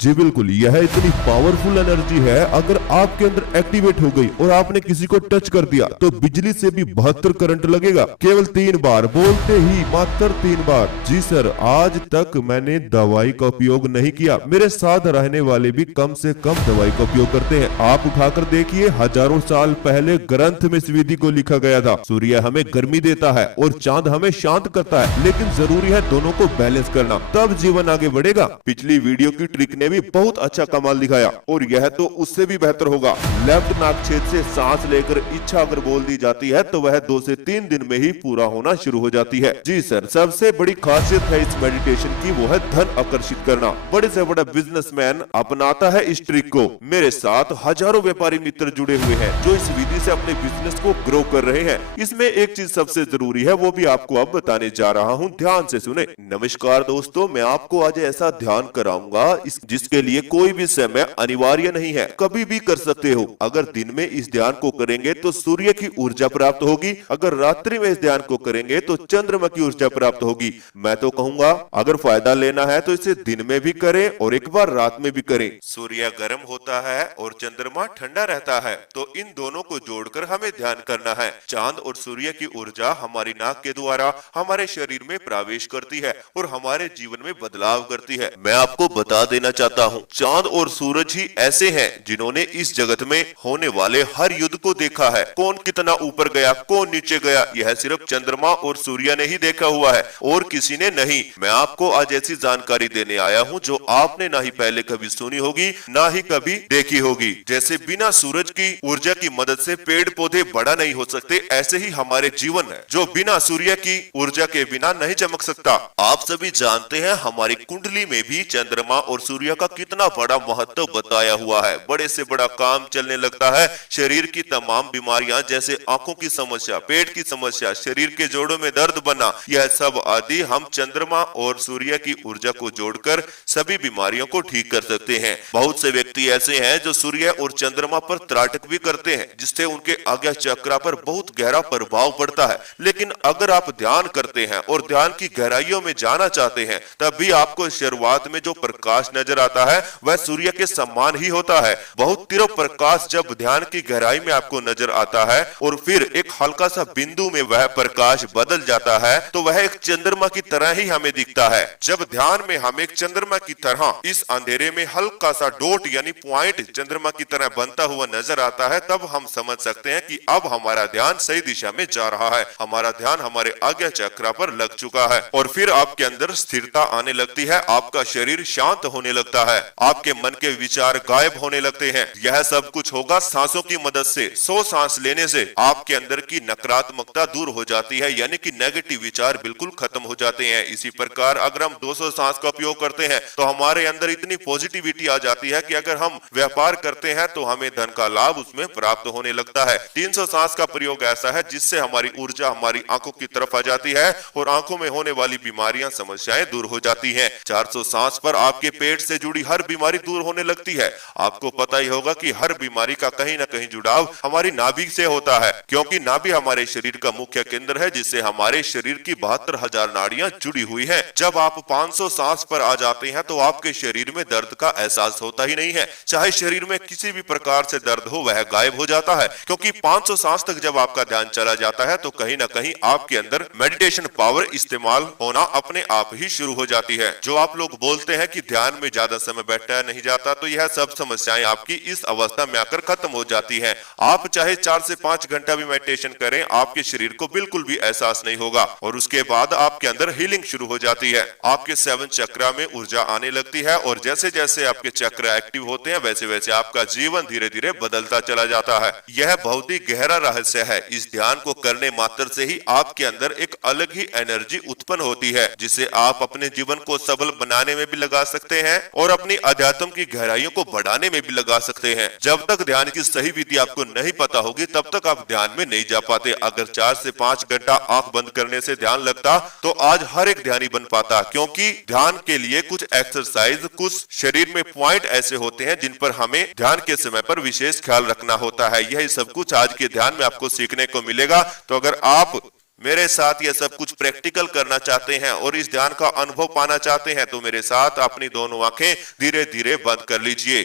जी बिल्कुल, यह इतनी पावरफुल एनर्जी है, अगर आपके अंदर एक्टिवेट हो गई और आपने किसी को टच कर दिया तो बिजली से भी 72 करंट लगेगा, केवल 3 बार, बोलते ही मात्र 3 बार। जी सर, आज तक मैंने दवाई का उपयोग नहीं किया, मेरे साथ रहने वाले भी कम से कम दवाई का उपयोग करते हैं। आप उठाकर देखिए, हजारों साल पहले ग्रंथ में इस विधि को लिखा गया था। सूर्य हमें गर्मी देता है और चांद हमें शांत करता है, लेकिन जरूरी है दोनों को बैलेंस करना, तब जीवन आगे बढ़ेगा। पिछली वीडियो की ट्रिक ने भी बहुत अच्छा कमाल दिखाया, और यह तो उससे भी बेहतर होगा। लेफ्ट नाक छेद से सांस लेकर इच्छा अगर बोल दी जाती है तो वह 2 से 3 दिन में ही पूरा होना शुरू हो जाती है। जी सर, सबसे बड़ी खासियत है इस मेडिटेशन की, वो है धन आकर्षित करना। बड़े से बड़ा बिजनेसमैन अपनाता है इस ट्रिक को। मेरे साथ हजारों व्यापारी मित्र जुड़े हुए हैं जो इस विधि से अपने बिजनेस को ग्रो कर रहे हैं। इसमें एक चीज सबसे जरूरी है, वो भी आपको अब बताने जा रहा हूँ, ध्यान से सुने। नमस्कार दोस्तों, मैं आपको आज ऐसा ध्यान कराऊंगा जिसके लिए कोई भी समय अनिवार्य नहीं है, कभी भी कर सकते हो। अगर दिन में इस ध्यान को करेंगे तो सूर्य की ऊर्जा प्राप्त होगी, अगर रात्रि में इस ध्यान को करेंगे तो चंद्रमा की ऊर्जा प्राप्त होगी। मैं तो कहूंगा अगर फायदा लेना है तो इसे दिन में भी करें और एक बार रात में भी करें। सूर्य गर्म होता है और चंद्रमा ठंडा रहता है, तो इन दोनों को जोड़कर हमें ध्यान करना है। चांद और सूर्य की ऊर्जा हमारी नाक के द्वारा हमारे शरीर में प्रवेश करती है और हमारे जीवन में बदलाव करती है। मैं आपको बता देना चाहता हूँ, चांद और सूरज ही ऐसे हैं जिन्होंने इस जगत में होने वाले हर युद्ध को देखा है। कौन कितना ऊपर गया, कौन नीचे गया, यह सिर्फ चंद्रमा और सूर्य ने ही देखा हुआ है और किसी ने नहीं। मैं आपको आज ऐसी जानकारी देने आया हूँ जो आपने ना ही पहले कभी सुनी होगी, ना ही कभी देखी होगी। जैसे बिना सूरज की ऊर्जा की मदद से पेड़ पौधे बड़ा नहीं हो सकते, ऐसे ही हमारे जीवन है जो बिना सूर्य की ऊर्जा के बिना नहीं चमक सकता। आप सभी जानते हैं हमारी कुंडली में भी चंद्रमा और सूर्य का कितना बड़ा महत्व बताया हुआ है। बड़े से बड़ा काम चलने लगता है, शरीर की तमाम बीमारियां जैसे आंखों की समस्या, पेट की समस्या, शरीर के जोड़ों में दर्द बना, यह सब आदि हम चंद्रमा और सूर्य की ऊर्जा को जोड़कर सभी बीमारियों को ठीक कर सकते हैं। बहुत से व्यक्ति ऐसे हैं जो सूर्य और चंद्रमा पर त्राटक भी करते हैं, जिससे उनके आज्ञा चक्र पर बहुत गहरा प्रभाव पड़ता है। लेकिन अगर आप ध्यान करते हैं और ध्यान की गहराइयों में जाना चाहते हैं, तब भी आपको शुरुआत में जो प्रकाश नजर आता है वह सूर्य के समान ही होता है। बहुत तीव्र प्रकाश जब ध्यान की गहराई में आपको नजर आता है और फिर एक हल्का सा बिंदु में वह प्रकाश बदल जाता है, तो वह एक चंद्रमा की तरह ही हमें दिखता है। जब ध्यान में हम एक चंद्रमा की तरह इस अंधेरे में हल्का सा डॉट यानी पॉइंट चंद्रमा की तरह बनता हुआ नजर आता है, तब हम समझ सकते हैं कि अब हमारा ध्यान सही दिशा में जा रहा है, हमारा ध्यान हमारे आज्ञा चक्र पर लग चुका है और फिर आपके अंदर स्थिरता आने लगती है, आपका शरीर शांत होने लगता है, आपके मन के विचार गायब होने लगते हैं। यह सब कुछ होगा सांसों की मदद से। 100 सांस लेने से आपके अंदर की नकारात्मकता दूर हो जाती है, यानी कि नेगेटिव विचार बिल्कुल खत्म हो जाते हैं। इसी प्रकार अगर हम 200 सांस का उपयोग करते हैं तो हमारे अंदर इतनी पॉजिटिविटी आ जाती है कि अगर हम व्यापार करते हैं तो हमें धन का लाभ उसमें प्राप्त होने लगता है। 300 सांस का प्रयोग ऐसा है जिससे हमारी ऊर्जा हमारी आंखों की तरफ आ जाती है और आंखों में होने वाली बीमारियां, समस्याएं दूर हो जाती हैं। 400 सांस पर आपके पेट से जुड़ी हर बीमारी दूर होने लगती है। आपको पता ही होगा कि हर बीमारी का कहीं ना कहीं जुड़ाव हमारी नाभि से होता है, क्योंकि नाभि हमारे शरीर का मुख्य केंद्र है जिससे हमारे शरीर की 72,000 नाड़ियां जुड़ी हुई हैं। जब आप 500 सांस पर आ जाते हैं तो आपके शरीर में दर्द का एहसास होता ही नहीं है। चाहे शरीर में किसी भी प्रकार से दर्द हो, वह गायब हो जाता है, क्योंकि 500 सांस तक जब आपका ध्यान चला जाता है तो कहीं ना कहीं आपके अंदर मेडिटेशन पावर इस्तेमाल होना अपने आप ही शुरू हो जाती है। जो आप लोग बोलते हैं कि ध्यान में ज्यादा समय बैठा नहीं जाता, तो यह सब समस्याएं आपकी इस अवस्था में आकर खत्म हो जाती हैं। आप चाहे 4 से 5 घंटा भी मेडिटेशन करें, आपके शरीर को बिल्कुल भी एहसास नहीं होगा और उसके बाद आपके अंदर हीलिंग शुरू हो जाती है। आपके 7 चक्र में ऊर्जा आने लगती है और जैसे जैसे आपके चक्र एक्टिव होते हैं वैसे वैसे आपका जीवन धीरे धीरे बदलता चला जाता है। यह बहुत ही गहरा रहस्य है। इस ध्यान को करने मात्र से ही आपके अंदर एक अलग ही एनर्जी उत्पन्न होती है, जिसे आप अपने जीवन को सबल बनाने में भी लगा सकते हैं और अपनी अध्यात्म की गहराइयों को बढ़ाने में भी लगा सकते हैं। जब तक ध्यान की सही विधि आपको नहीं पता होगी तब तक आप ध्यान में नहीं जा पाते। अगर 4 से 5 घंटा आंख बंद करने से ध्यान लगता तो आज हर एक ध्यानी बन पाता, क्योंकि ध्यान के लिए कुछ एक्सरसाइज, कुछ शरीर में पॉइंट ऐसे होते हैं जिन पर हमें ध्यान के समय पर विशेष ख्याल रखना होता है। यही सब कुछ आज के ध्यान में आपको सीखने को मिलेगा। तो अगर आप मेरे साथ यह सब कुछ प्रैक्टिकल करना चाहते हैं और इस ध्यान का अनुभव पाना चाहते हैं तो मेरे साथ अपनी दोनों आंखें धीरे धीरे बंद कर लीजिए।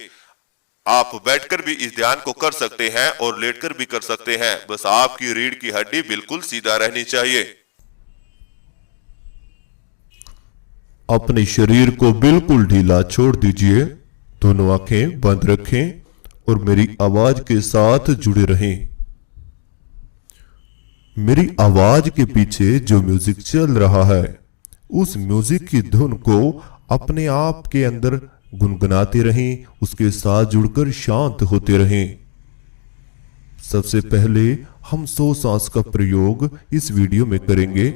आप बैठकर भी इस ध्यान को कर सकते हैं और लेटकर भी कर सकते हैं, बस आपकी रीढ़ की हड्डी बिल्कुल सीधा रहनी चाहिए। अपने शरीर को बिल्कुल ढीला छोड़ दीजिए, दोनों आंखें बंद रखें और मेरी आवाज के साथ जुड़े रहें। मेरी आवाज के पीछे जो म्यूजिक चल रहा है, उस म्यूजिक की धुन को अपने आप के अंदर गुनगुनाते रहें, उसके साथ जुड़कर शांत होते रहें। सबसे पहले हम 100 सांस का प्रयोग इस वीडियो में करेंगे।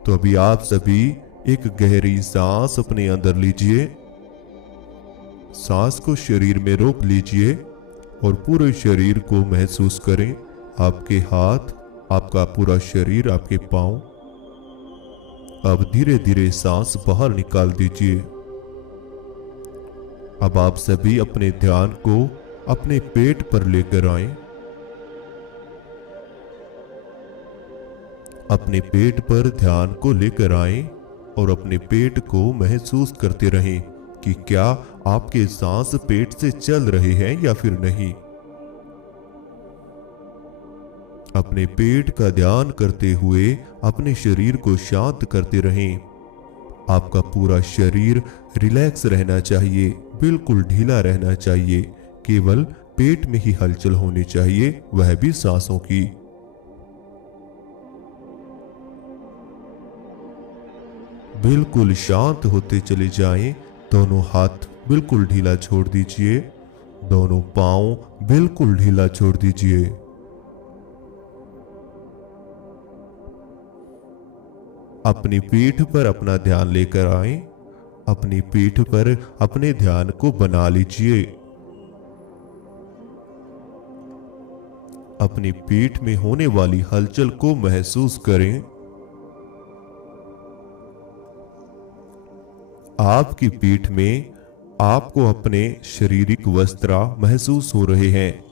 तो अभी आप सभी एक गहरी सांस अपने अंदर लीजिए, सांस को शरीर में रोक लीजिए और पूरे शरीर को महसूस करें, आपके हाथ, आपका पूरा शरीर, आपके पांव। अब धीरे धीरे सांस बाहर निकाल दीजिए। अब आप सभी अपने ध्यान को अपने पेट पर लेकर आएं। अपने पेट पर ध्यान को लेकर आएं और अपने पेट को महसूस करते रहें कि क्या आपके सांस पेट से चल रहे हैं या फिर नहीं। अपने पेट का ध्यान करते हुए अपने शरीर को शांत करते रहें। आपका पूरा शरीर रिलैक्स रहना चाहिए, बिल्कुल ढीला रहना चाहिए, केवल पेट में ही हलचल होनी चाहिए, वह भी सांसों की। बिल्कुल शांत होते चले जाएं। दोनों हाथ बिल्कुल ढीला छोड़ दीजिए, दोनों पांव बिल्कुल ढीला छोड़ दीजिए। अपनी पीठ पर अपना ध्यान लेकर आएं। अपनी पीठ पर अपने ध्यान को बना लीजिए। अपनी पीठ में होने वाली हलचल को महसूस करें। आपकी पीठ में आपको अपने शारीरिक वस्त्र महसूस हो रहे हैं।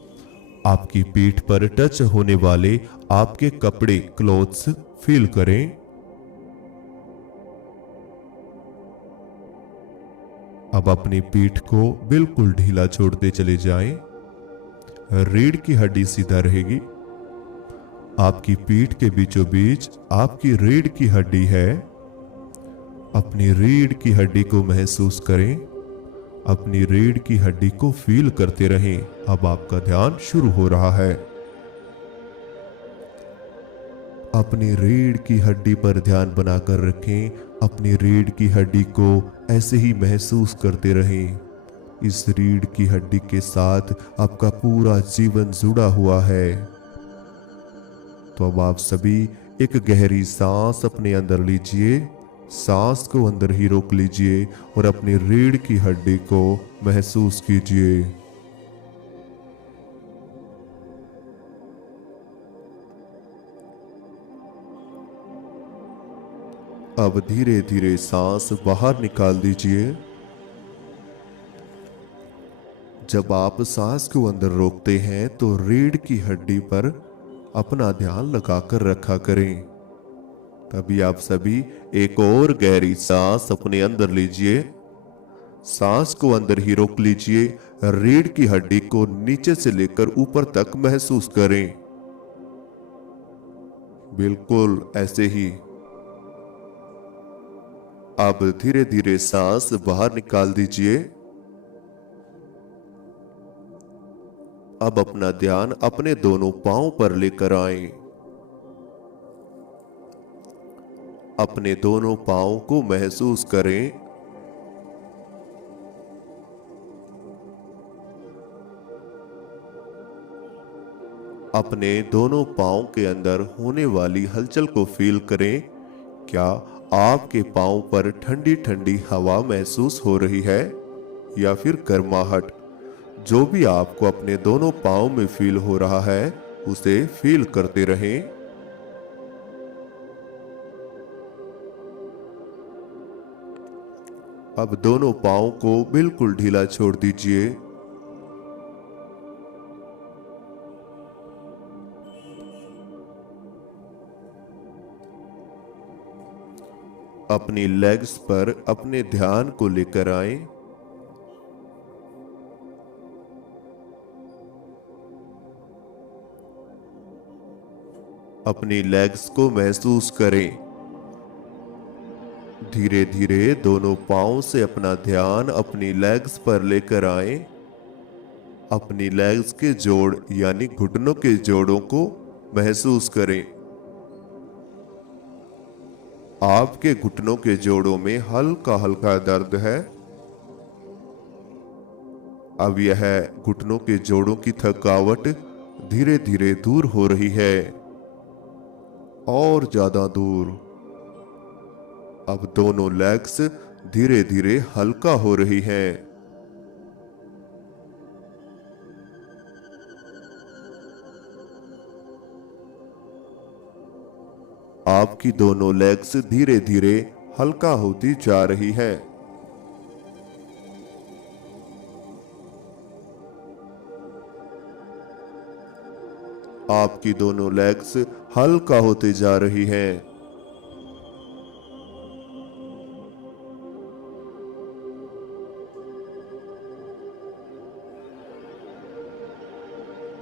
आपकी पीठ पर टच होने वाले आपके कपड़े, क्लोथ्स फील करें। अब अपनी पीठ को बिल्कुल ढीला छोड़ते चले जाएं। रीढ़ की हड्डी सीधा रहेगी। आपकी पीठ के बीचों बीच आपकी रीढ़ की हड्डी है। अपनी रीढ़ की हड्डी को महसूस करें। अपनी रीढ़ की हड्डी को फील करते रहें। अब आपका ध्यान शुरू हो रहा है। अपनी रीढ़ की हड्डी पर ध्यान बनाकर रखें। अपनी रीढ़ की हड्डी को ऐसे ही महसूस करते रहें। इस रीढ़ की हड्डी के साथ आपका पूरा जीवन जुड़ा हुआ है। तो अब आप सभी एक गहरी सांस अपने अंदर लीजिए। सांस को अंदर ही रोक लीजिए और अपनी रीढ़ की हड्डी को महसूस कीजिए। अब धीरे धीरे सांस बाहर निकाल दीजिए। जब आप सांस को अंदर रोकते हैं तो रीढ़ की हड्डी पर अपना ध्यान लगाकर रखा करें। तभी आप सभी एक और गहरी सांस अपने अंदर लीजिए। सांस को अंदर ही रोक लीजिए। रीढ़ की हड्डी को नीचे से लेकर ऊपर तक महसूस करें। बिल्कुल ऐसे ही। अब धीरे धीरे सांस बाहर निकाल दीजिए। अब अपना ध्यान अपने दोनों पांव पर लेकर आएं। अपने दोनों पांव को महसूस करें। अपने दोनों पांव के अंदर होने वाली हलचल को फील करें। क्या आपके पांव पर ठंडी ठंडी हवा महसूस हो रही है या फिर गर्माहट? जो भी आपको अपने दोनों पांव में फील हो रहा है उसे फील करते रहें। अब दोनों पांव को बिल्कुल ढीला छोड़ दीजिए। अपनी लेग्स पर अपने ध्यान को लेकर आए। अपनी लेग्स को महसूस करें। धीरे धीरे दोनों पांव से अपना ध्यान अपनी लेग्स पर लेकर आए। अपनी लेग्स के जोड़ यानी घुटनों के जोड़ों को महसूस करें। आपके घुटनों के जोड़ों में हल्का हल्का दर्द है। अब यह घुटनों के जोड़ों की थकावट धीरे धीरे दूर हो रही है, और ज्यादा दूर। अब दोनों लेग्स धीरे धीरे हल्का हो रही हैं। आपकी दोनों लेग्स धीरे धीरे हल्का होती जा रही है। आपकी दोनों लेग्स हल्का होते जा रही हैं।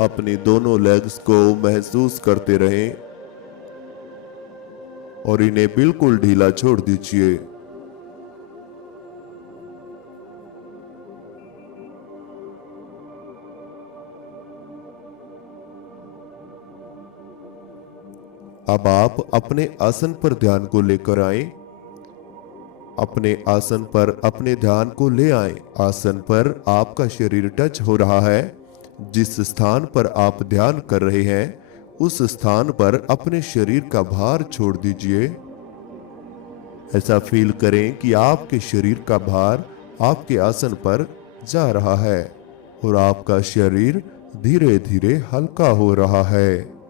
अपनी दोनों लेग्स को महसूस करते रहें और इन्हें बिल्कुल ढीला छोड़ दीजिए। अब आप अपने आसन पर ध्यान को लेकर आए। अपने आसन पर अपने ध्यान को ले आए। आसन पर आपका शरीर टच हो रहा है। जिस स्थान पर आप ध्यान कर रहे हैं उस स्थान पर अपने शरीर का भार छोड़ दीजिए। ऐसा फील करें कि आपके शरीर का भार आपके आसन पर जा रहा है और आपका शरीर धीरे धीरे हल्का हो रहा है।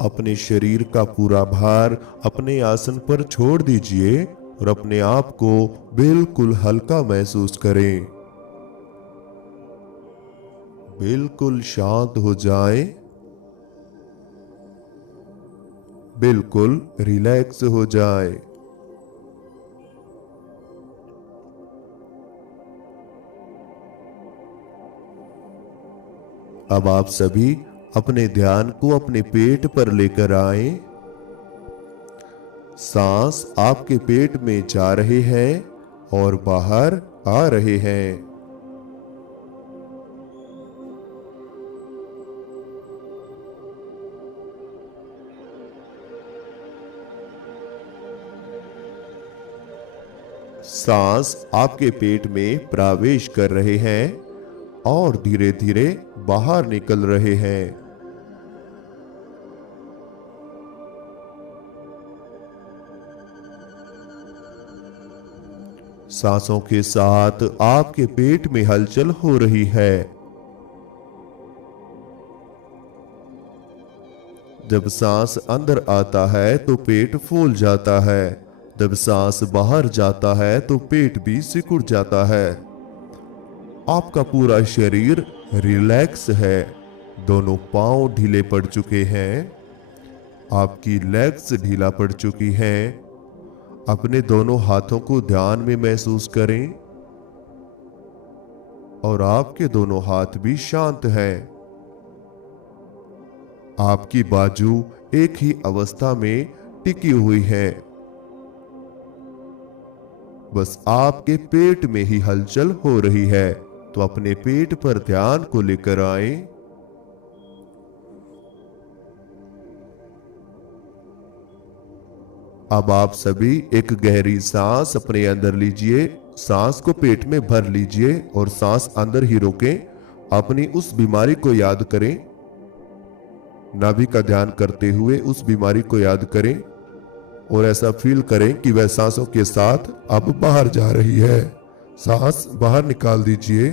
अपने शरीर का पूरा भार अपने आसन पर छोड़ दीजिए और अपने आप को बिल्कुल हल्का महसूस करें। बिल्कुल शांत हो जाएं। बिल्कुल रिलैक्स हो जाएं। अब आप सभी अपने ध्यान को अपने पेट पर लेकर आए। सांस आपके पेट में जा रहे हैं और बाहर आ रहे हैं। सांस आपके पेट में प्रवेश कर रहे हैं और धीरे धीरे बाहर निकल रहे हैं। सांसों के साथ आपके पेट में हलचल हो रही है। जब सांस अंदर आता है तो पेट फूल जाता है। जब सांस बाहर जाता है तो पेट भी सिकुड़ जाता है। आपका पूरा शरीर रिलैक्स है। दोनों पांव ढीले पड़ चुके हैं। आपकी लेग्स ढीला पड़ चुकी हैं। अपने दोनों हाथों को ध्यान में महसूस करें और आपके दोनों हाथ भी शांत हैं। आपकी बाजू एक ही अवस्था में टिकी हुई है। बस आपके पेट में ही हलचल हो रही है। तो अपने पेट पर ध्यान को लेकर आए। अब आप सभी एक गहरी सांस अपने अंदर लीजिए। सांस को पेट में भर लीजिए और सांस अंदर ही रोकें। अपनी उस बीमारी को याद करें। नाभि का ध्यान करते हुए उस बीमारी को याद करें और ऐसा फील करें कि वह सांसों के साथ अब बाहर जा रही है। सांस बाहर निकाल दीजिए।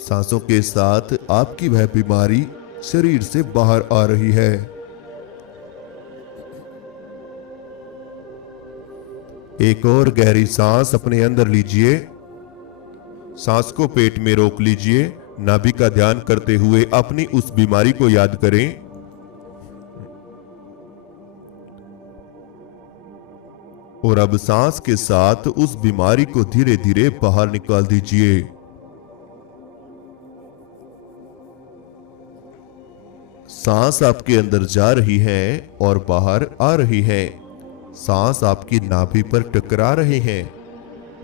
सांसों के साथ आपकी वह बीमारी शरीर से बाहर आ रही है। एक और गहरी सांस अपने अंदर लीजिए। सांस को पेट में रोक लीजिए। नाभि का ध्यान करते हुए अपनी उस बीमारी को याद करें। और अब सांस के साथ उस बीमारी को धीरे धीरे बाहर निकाल दीजिए। सांस आपके अंदर जा रही है और बाहर आ रही है। सांस आपकी नाभि पर टकरा रहे हैं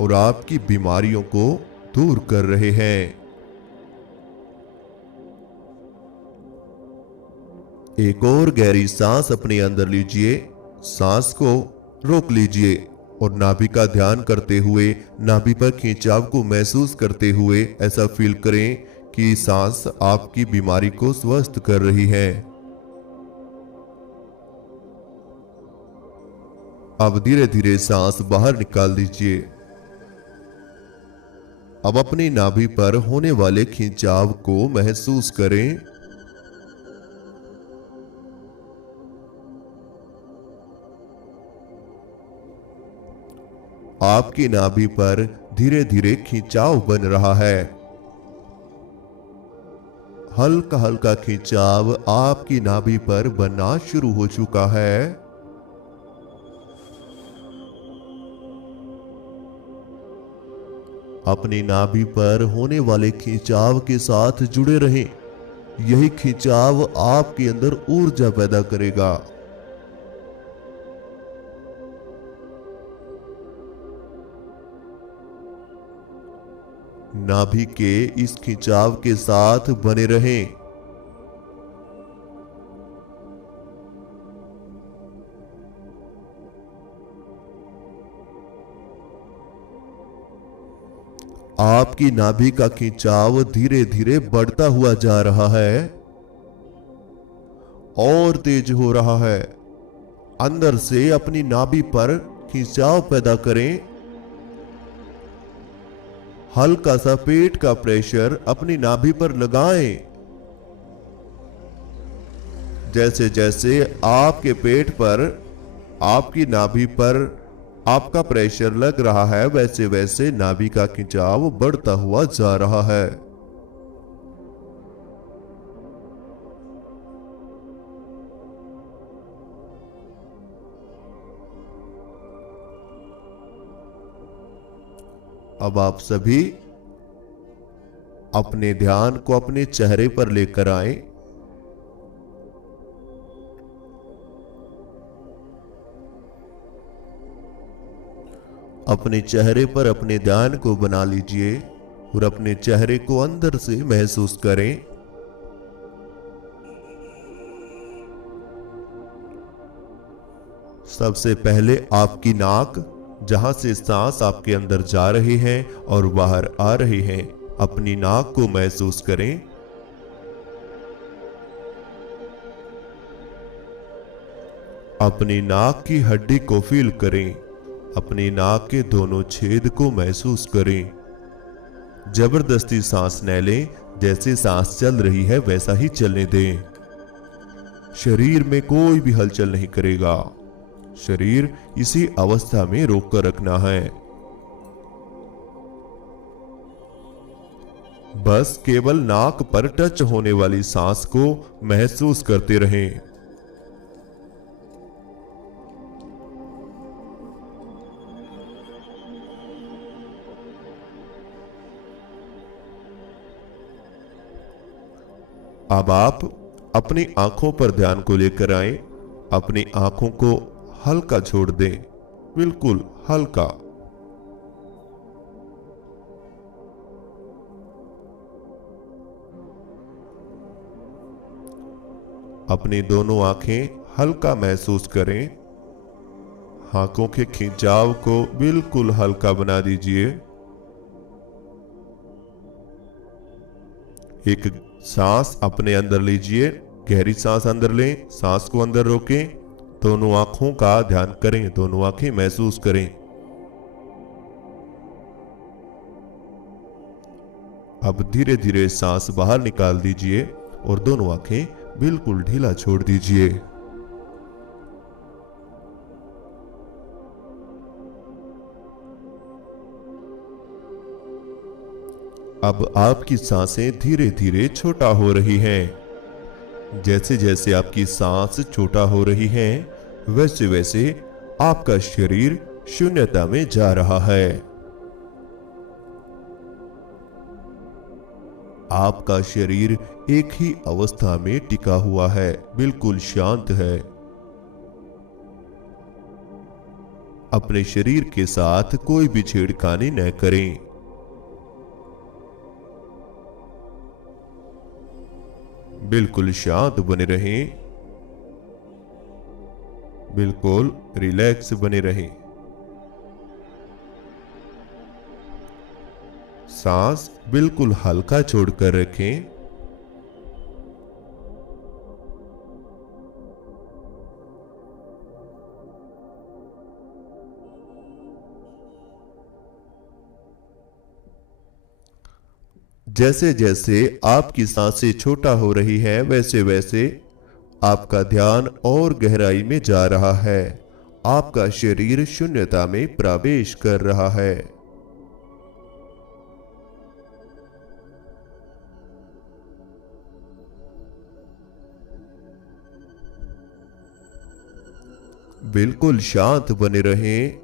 और आपकी बीमारियों को दूर कर रहे हैं। एक और गहरी सांस अपने अंदर लीजिए। सांस को रोक लीजिए और नाभि का ध्यान करते हुए नाभि पर खिंचाव को महसूस करते हुए ऐसा फील करें कि सांस आपकी बीमारी को स्वस्थ कर रही है। अब धीरे धीरे सांस बाहर निकाल दीजिए। अब अपनी नाभि पर होने वाले खिंचाव को महसूस करें। आपकी नाभि पर धीरे धीरे खिंचाव बन रहा है। हल्का हल्का खिंचाव आपकी नाभि पर बनना शुरू हो चुका है। अपनी नाभि पर होने वाले खिंचाव के साथ जुड़े रहें। यही खिंचाव आपके अंदर ऊर्जा पैदा करेगा। नाभि के इस खिंचाव के साथ बने रहें। आपकी नाभि का खिंचाव धीरे धीरे बढ़ता हुआ जा रहा है और तेज हो रहा है। अंदर से अपनी नाभि पर खिंचाव पैदा करें। हल्का सा पेट का प्रेशर अपनी नाभि पर लगाएं। जैसे जैसे आपके पेट पर, आपकी नाभि पर आपका प्रेशर लग रहा है, वैसे वैसे नाभि का खिंचाव बढ़ता हुआ जा रहा है। अब आप सभी अपने ध्यान को अपने चेहरे पर लेकर आएं। अपने चेहरे पर अपने ध्यान को बना लीजिए और अपने चेहरे को अंदर से महसूस करें। सबसे पहले आपकी नाक, जहां से सांस आपके अंदर जा रहे हैं और बाहर आ रहे हैं, अपनी नाक को महसूस करें। अपनी नाक की हड्डी को फील करें। अपनी नाक के दोनों छेद को महसूस करें। जबरदस्ती सांस न लें, जैसे सांस चल रही है वैसा ही चलने दें। शरीर में कोई भी हलचल नहीं करेगा। शरीर इसी अवस्था में रोक कर रखना है। बस केवल नाक पर टच होने वाली सांस को महसूस करते रहें। अब आप अपनी आंखों पर ध्यान को लेकर आएं। अपनी आंखों को हल्का छोड़ दें, बिल्कुल हल्का। अपनी दोनों आंखें हल्का महसूस करें। आंखों के खिंचाव को बिल्कुल हल्का बना दीजिए। एक सांस अपने अंदर लीजिए। गहरी सांस अंदर लें, सांस को अंदर रोकें। दोनों आंखों का ध्यान करें, दोनों आंखें महसूस करें। अब धीरे धीरे सांस बाहर निकाल दीजिए और दोनों आंखें बिल्कुल ढीला छोड़ दीजिए। अब आपकी सांसें धीरे धीरे छोटा हो रही हैं। जैसे जैसे आपकी सांस छोटा हो रही है, वैसे वैसे आपका शरीर शून्यता में जा रहा है। आपका शरीर एक ही अवस्था में टिका हुआ है, बिल्कुल शांत है। अपने शरीर के साथ कोई भी छेड़खानी न करें। बिल्कुल शांत बने रहें, बिल्कुल रिलैक्स बने रहें। सांस बिल्कुल हल्का छोड़कर रखें। जैसे जैसे आपकी सांसें छोटा हो रही है, वैसे वैसे आपका ध्यान और गहराई में जा रहा है। आपका शरीर शून्यता में प्रवेश कर रहा है। बिल्कुल शांत बने रहें।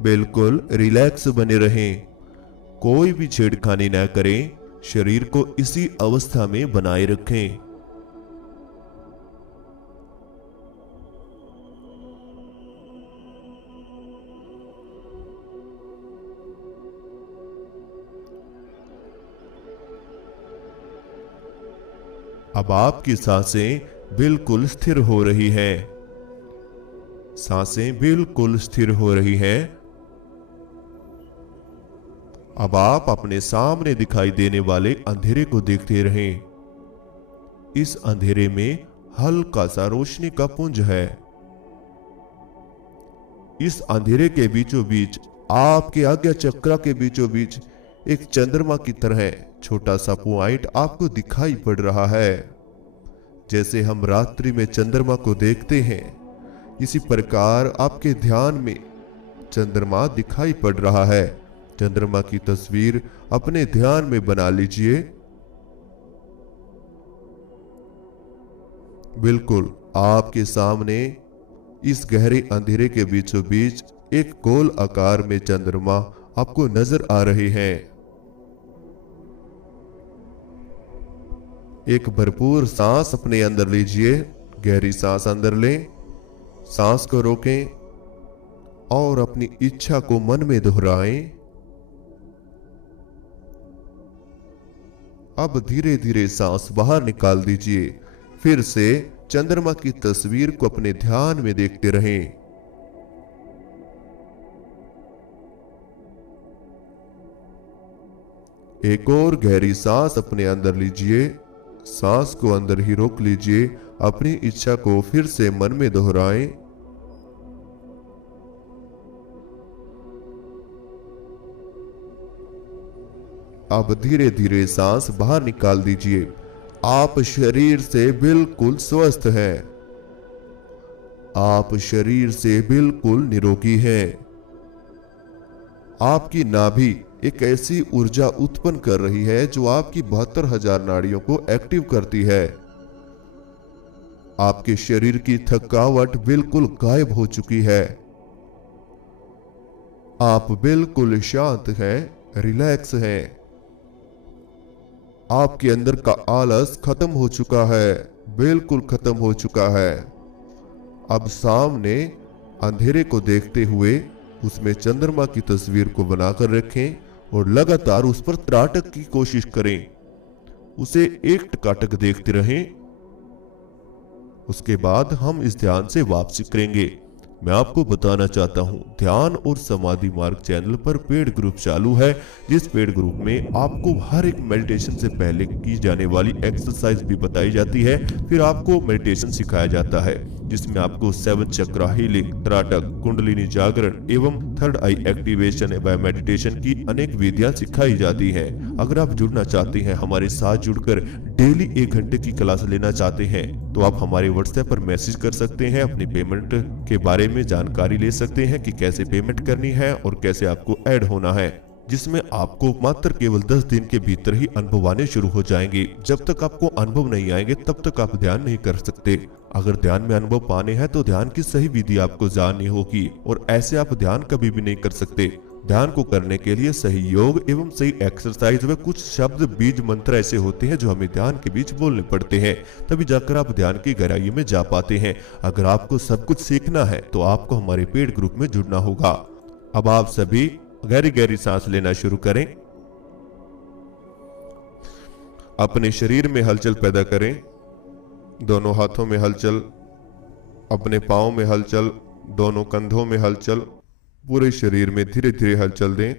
बिल्कुल रिलैक्स बने रहें। कोई भी छेड़खानी न करें। शरीर को इसी अवस्था में बनाए रखें। अब आपकी सांसें बिल्कुल स्थिर हो रही हैं। सांसें बिल्कुल स्थिर हो रही हैं। अब आप अपने सामने दिखाई देने वाले अंधेरे को देखते रहें। इस अंधेरे में हल्का सा रोशनी का पुंज है। इस अंधेरे के बीचों बीच, आपके आज्ञा चक्र के बीचों बीच एक चंद्रमा की तरह छोटा सा पॉइंट आपको दिखाई पड़ रहा है। जैसे हम रात्रि में चंद्रमा को देखते हैं, इसी प्रकार आपके ध्यान में चंद्रमा दिखाई पड़ रहा है। चंद्रमा की तस्वीर अपने ध्यान में बना लीजिए। बिल्कुल आपके सामने इस गहरे अंधेरे के बीचों बीच एक गोल आकार में चंद्रमा आपको नजर आ रहे हैं। एक भरपूर सांस अपने अंदर लीजिए। गहरी सांस अंदर लें, सांस को रोकें और अपनी इच्छा को मन में दोहराएं। अब धीरे धीरे सांस बाहर निकाल दीजिए। फिर से चंद्रमा की तस्वीर को अपने ध्यान में देखते रहें। एक और गहरी सांस अपने अंदर लीजिए। सांस को अंदर ही रोक लीजिए। अपनी इच्छा को फिर से मन में दोहराएं। अब धीरे धीरे सांस बाहर निकाल दीजिए। आप शरीर से बिल्कुल स्वस्थ हैं। आप शरीर से बिल्कुल निरोगी हैं। आपकी नाभि एक ऐसी ऊर्जा उत्पन्न कर रही है जो आपकी 72,000 नाड़ियों को एक्टिव करती है। आपके शरीर की थकावट बिल्कुल गायब हो चुकी है। आप बिल्कुल शांत हैं, रिलैक्स हैं। आपके अंदर का आलस खत्म हो चुका है, बिल्कुल खत्म हो चुका है। अब सामने अंधेरे को देखते हुए उसमें चंद्रमा की तस्वीर को बनाकर रखें और लगातार उस पर त्राटक की कोशिश करें। उसे एक टकाटक देखते रहें। उसके बाद हम इस ध्यान से वापसी करेंगे। मैं आपको बताना चाहता हूं, ध्यान और समाधि मार्ग चैनल पर पेड ग्रुप चालू है, जिस पेड ग्रुप में आपको हर एक मेडिटेशन से पहले की जाने वाली एक्सरसाइज भी बताई जाती है, फिर आपको मेडिटेशन सिखाया जाता है। जिसमें आपको 7 चक्रा हीलिंग, त्राटक, कुंडलिनी जागरण एवं थर्ड आई एक्टिवेशन व मेडिटेशन की अनेक विधियां सिखाई जाती हैं। अगर आप जुड़ना चाहते हैं, हमारे साथ जुड़कर डेली 1 घंटे की क्लास लेना चाहते हैं, तो आप हमारे व्हाट्सएप पर मैसेज कर सकते हैं। अपनी पेमेंट के बारे में जानकारी ले सकते हैं कि कैसे पेमेंट करनी है और कैसे आपको ऐड होना है, जिसमें आपको मात्र केवल 10 दिन के भीतर ही अनुभव आने शुरू हो जाएंगे। जब तक आपको अनुभव नहीं आएंगे तब तक आप ध्यान नहीं कर सकते। अगर ध्यान में अनुभव पाने हैं तो ध्यान की सही विधि आपको जाननी होगी, और ऐसे आप ध्यान कभी भी नहीं कर सकते। ध्यान को करने के लिए सही योग एवं सही एक्सरसाइज व कुछ शब्द बीज मंत्र ऐसे होते हैं जो हमें ध्यान के बीच बोलने पड़ते हैं, तभी जाकर आप ध्यान की गहराई में जा पाते हैं। अगर आपको सब कुछ सीखना है तो आपको हमारे पेड ग्रुप में जुड़ना होगा। अब आप सभी गहरी गहरी सांस लेना शुरू करें, अपने शरीर में हलचल पैदा करें, दोनों हाथों में हलचल, अपने पांव में हलचल, दोनों कंधों में हलचल, पूरे शरीर में धीरे धीरे हलचल दें।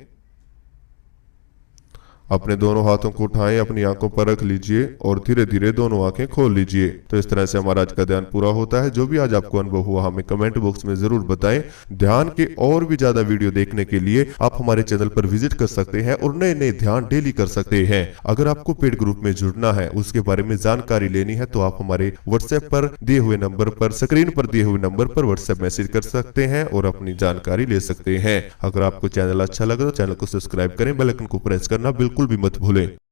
अपने दोनों हाथों को उठाएं, अपनी आंखों पर रख लीजिए और धीरे धीरे दोनों आंखें खोल लीजिए। तो इस तरह से हमारा आज का ध्यान पूरा होता है। जो भी आज आपको अनुभव हुआ हमें कमेंट बॉक्स में जरूर बताएं। ध्यान के और भी ज्यादा वीडियो देखने के लिए आप हमारे चैनल पर विजिट कर सकते हैं और नए नए ध्यान डेली कर सकते हैं। अगर आपको पेड ग्रुप में जुड़ना है, उसके बारे में जानकारी लेनी है, तो आप हमारे व्हाट्सएप पर दिए हुए नंबर पर, स्क्रीन पर दिए हुए नंबर पर व्हाट्सएप मैसेज कर सकते हैं और अपनी जानकारी ले सकते हैं। अगर आपको चैनल अच्छा लगा तो चैनल को सब्सक्राइब करें, बेल आइकन को प्रेस करना बिल्कुल भी मत भूलें।